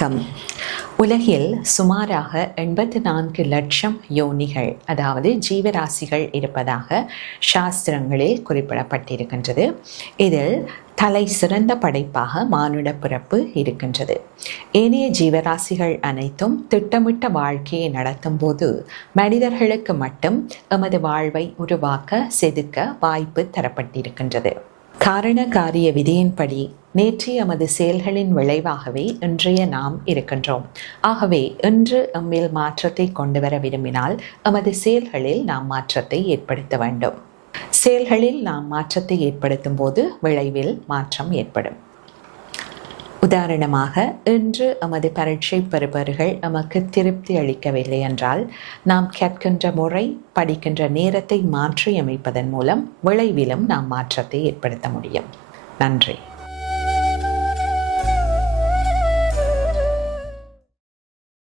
வணக்கம். உலகில் சுமாராக 84 லட்சம் யோனிகள், அதாவது ஜீவராசிகள் இருப்பதாக சாஸ்திரங்களில் குறிப்பிடப்பட்டிருக்கின்றது. இதில் தலை சிறந்த படைப்பாக மானுட பிறப்பு இருக்கின்றது. ஏனைய ஜீவராசிகள் அனைத்தும் திட்டமிட்ட வாழ்க்கையை நடத்தும் போது மனிதர்களுக்கு மட்டும் எமது வாழ்வை உருவாக்க செதுக்க வாய்ப்பு தரப்பட்டிருக்கின்றது. காரண காரிய விதியின்படி நேற்றைய எமது செயல்களின் விளைவாகவே இன்றைய நாம் இருக்கின்றோம். ஆகவே இன்று எம்மில் மாற்றத்தை கொண்டு வர விரும்பினால் எமது செயல்களில் நாம் மாற்றத்தை ஏற்படுத்த வேண்டும். செயல்களில் நாம் மாற்றத்தை ஏற்படுத்தும் போது விளைவில் மாற்றம் ஏற்படும். உதாரணமாக, இன்று எமது பரீட்சை பெறுபவர்கள் எமக்கு திருப்தி அளிக்கவில்லை என்றால் நாம் கற்கின்ற முறை, படிக்கின்ற நேரத்தை மாற்றி அமைப்பதன் மூலம் விளைவிலும் நாம் மாற்றத்தை ஏற்படுத்த முடியும். நன்றி.